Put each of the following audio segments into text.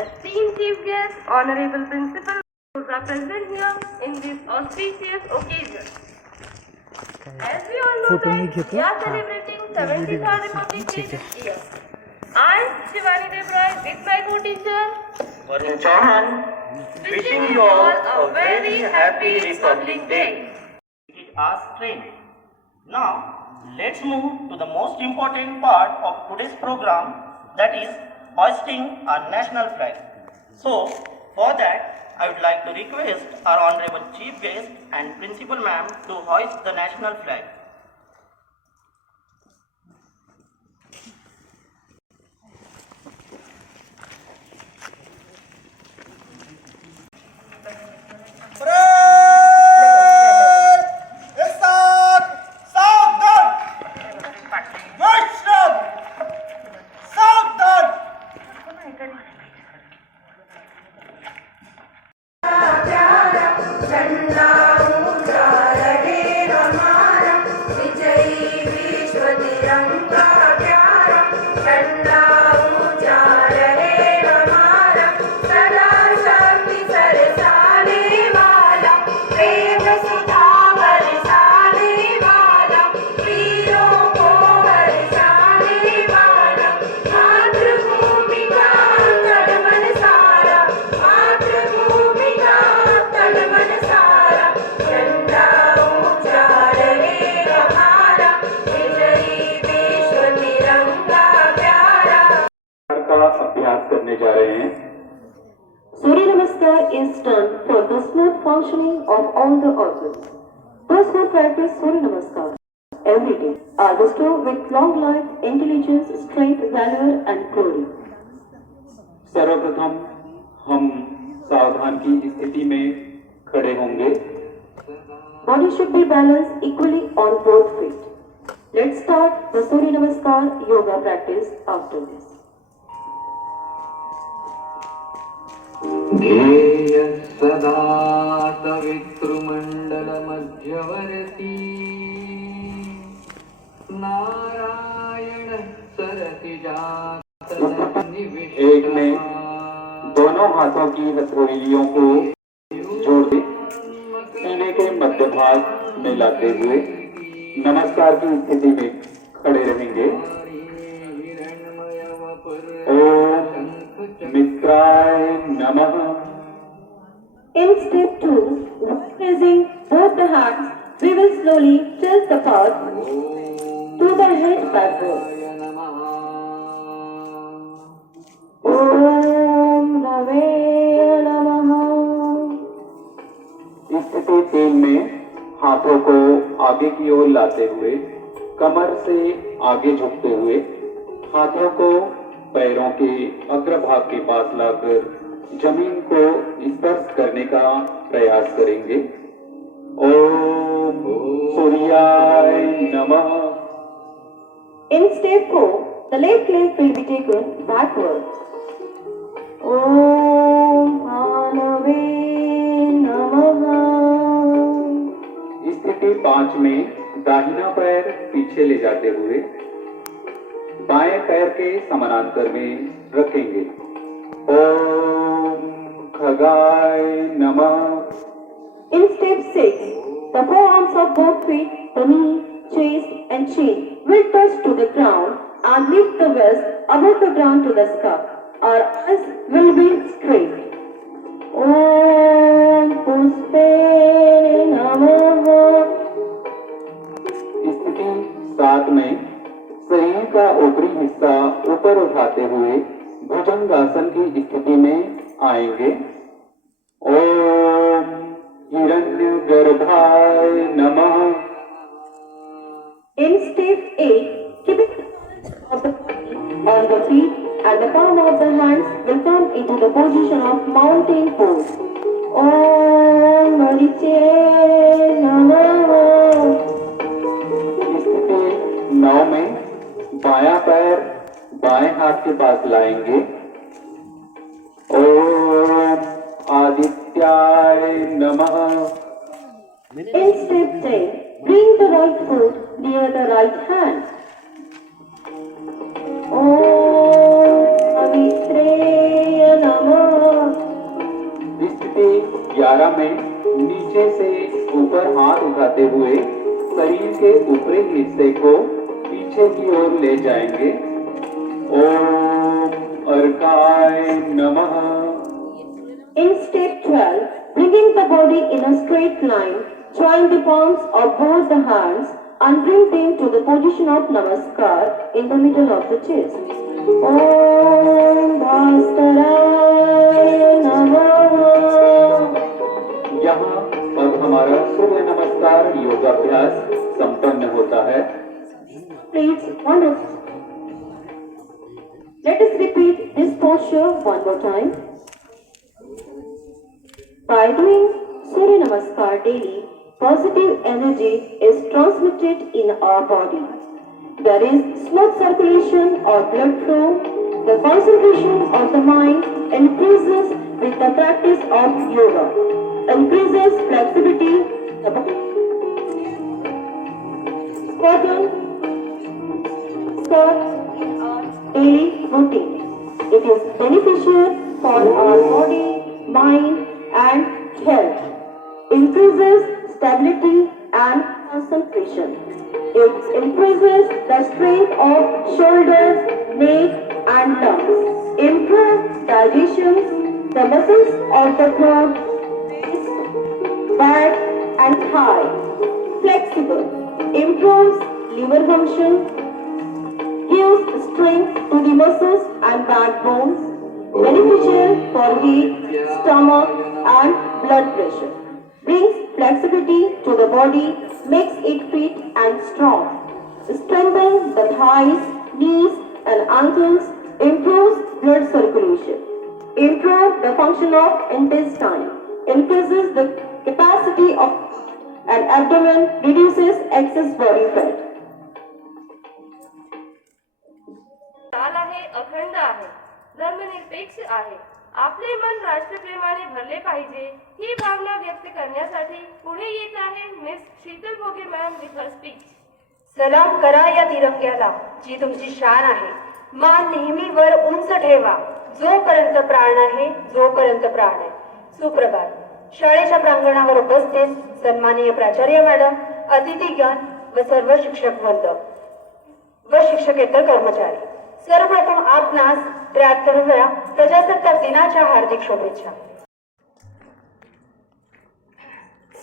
esteemed chief guest, honorable principal, who are present here in this auspicious occasion. As we all know that we are celebrating 73rd Republic Day this year. I, Shivani Devrai, with my co-teacher, Varun Chauhan, wishing you all a very happy Republic Day. It our strength. Now, let's move to the most important part of today's program, that is hoisting our national flag. So, for that, I would like to request our Honorable Chief Guest and Principal Ma'am to hoist the national flag. अभ्यास करने जा रहे हैं। Surya Namaskar is done for the smooth functioning of all the organs. Those who practice Surya Namaskar every day are bestowed with long life, intelligence, strength, valor and glory. सर्वप्रथम हम सावधान की स्थिति में खड़े होंगे। Body should be balanced equally on both feet. Let's start the Surya Namaskar yoga practice after this. ध्येय सदा सवितृमण्डलमध्यवर्ती नारायण सरति एक में दोनों हाथों की हथेलियों को जोड़ दे, सीने के मध्य भाग में लाते हुए नमस्कार की स्थिति में खड़े रहेंगे। ओम मित्राय नमः। In step 2, raising both the hands, we will slowly tilt the path to the head backward. Om Rave Namaha। स्थिति 3 में हाथों को आगे की ओर लाते हुए कमर से आगे झुकते हुए हाथों को पैरों के अग्रभाग के पास लाकर जमीन को स्पर्श करने का प्रयास करेंगे। ओम सूर्याय नमः। In step 4, the left leg will be taken backwards. Om Bhanave Namaha। स्थिति 5 में दाहिना पैर पीछे ले जाते हुए बाएं पैर के समानांतर में रखेंगे। ओम खगाय नमः। In step 6, the forearms of both feet, the knee, chest and chin will touch to the ground and lift the waist above the ground to the sky. Our eyes will be straight. Om Pushpe Namaha। स्थिति 7 में शरीर का ऊपरी हिस्सा ऊपर उठाते हुए भुजंगासन की स्थिति में आएंगे। ओम हिरण्यगर्भाय नमः। In step 8, keeping the balance of the body on the feet and the palm of the hands will come into the position of mountain pose. Om Mariche Namaha। स्थिति 9 में बायां पैर बाएं हाथ के पास लाएंगे। ओम आदित्याय नमः। In step 10, bring the right foot near the right hand. Om Savitreya Namaha। माला में नीचे से ऊपर हाथ उठाते हुए शरीर के ऊपरी हिस्से को पीछे की ओर ले जाएंगे। ओम अर्काय नमः। In step 12, bringing the body in a straight line, join the palms of both the hands and bring them to the position of Namaskar in the middle of the chest. Om Bhaskaraya Namaha. यहाँ अब हमारा सूर्य नमस्कार योगाभ्यास संपन्न होता है। Please, wonderful. Let us repeat this posture one more time. By doing Surya Namaskar daily, positive energy is transmitted in our body. There is smooth circulation or blood flow. The concentration of the mind increases with the practice of yoga. Increases flexibility. Daily routine. It is beneficial for our body, mind and health. Increases stability and concentration. It increases the strength of shoulders, neck and lungs. Improve digestion, the muscles of the throat, waist, back and thigh. Flexible. Improves liver function. Gives strength to the muscles and backbones. Beneficial for heat, stomach and blood pressure. Brings flexibility to the body, makes it fit and strong. Strengthens the thighs, knees and ankles. Improves blood circulation. Improves the function of intestine. Increases the capacity of an abdomen. Reduces excess body fat. लाल आहे, अखंड आहे, धर्मनिरपेक्ष आहे. आपले मन राष्ट्रप्रेमाने भरले पाहिजे ही भावना व्यक्त करण्यासाठी पुढे येत आहे मिस शीतल भोगे मॅम विथ हर स्पीच. सलाम करा या तिरंग्याला जी तुमची शान आहे. मान नेहमी वर उंच ठेवा जोपर्यंत प्राण आहे, जोपर्यंत प्राण आहे. सुप्रभात. शाळेच्या प्रांगणावर उपस्थित सन्माननीय प्राचार्य मॅडम, अतिथीगण व सर्व शिक्षक वर्ग व शिक्षकेतर कर्मचारी, सर्वप्रथम आपणास 73व्या प्रजासत्ताक दिनाच्या हार्दिक शुभेच्छा.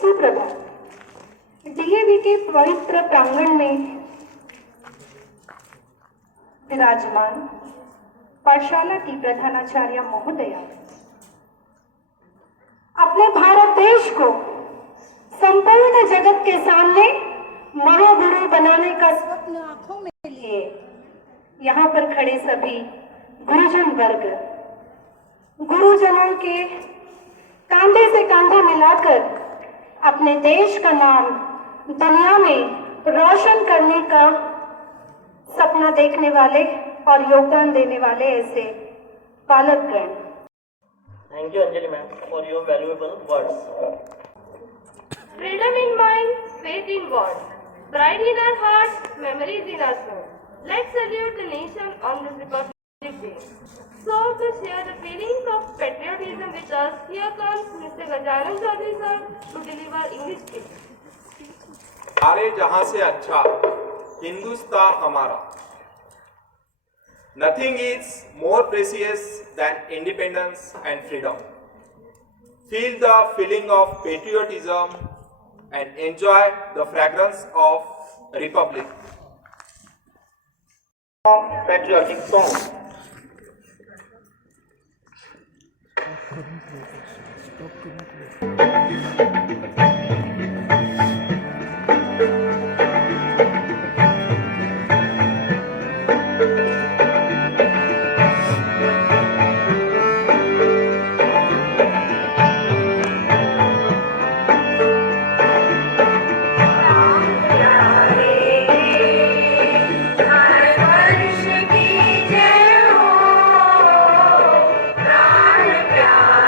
सुप्रभात. डीएवी के पवित्र प्रांगण में विराजमान पाठशाला की प्रधानाचार्य महोदया, अपने भारत देश को संपूर्ण जगत के सामने महागुरु बनाने का स्वप्न आंखों में लिए यहाँ पर खड़े सभी गुरुजन वर्ग, गुरुजनों के कंधे से कंधा मिलाकर अपने देश का नाम दुनिया में रोशन करने का सपना देखने वाले और योगदान देने वाले ऐसे बालकगण. Thank you, Anjali ma'am, for your valuable words. Freedom in mind, faith in God, pride in our hearts, memories in our soul. Let's salute the nation on this Republic Day. So, to share the feelings of patriotism with us, here comes Mr. Gajanan Chaudhary sir to deliver English speech. सारे जहां से अच्छा हिंदुस्तान हमारा. Nothing is more precious than independence and freedom. Feel the feeling of patriotism and enjoy the fragrance of republic. Patriotic song. प्यारे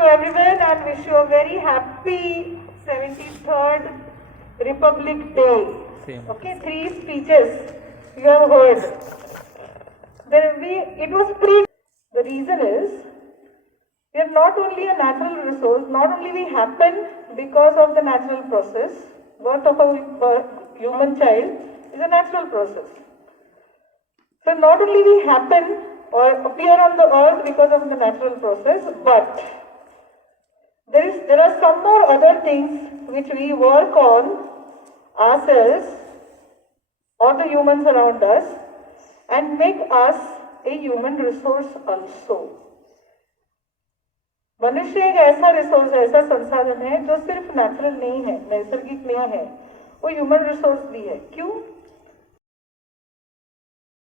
to everyone and wish you a very happy 73rd Republic Day. Okay, 3 speeches you have heard. It was pre. The reason is, we are not only a natural resource, not only we happen because of the natural process. Birth of a human child is a natural process. So not only we happen or appear on the earth because of the natural process, but there are some more other things which we work on ourselves or the humans around us and make us a human resource also. मनुष्य एक ऐसा resource है, ऐसा संसाधन है जो सिर्फ natural नहीं है, नैसर्गिक नहीं है, वो ह्यूमन रिसोर्स भी है. क्यों?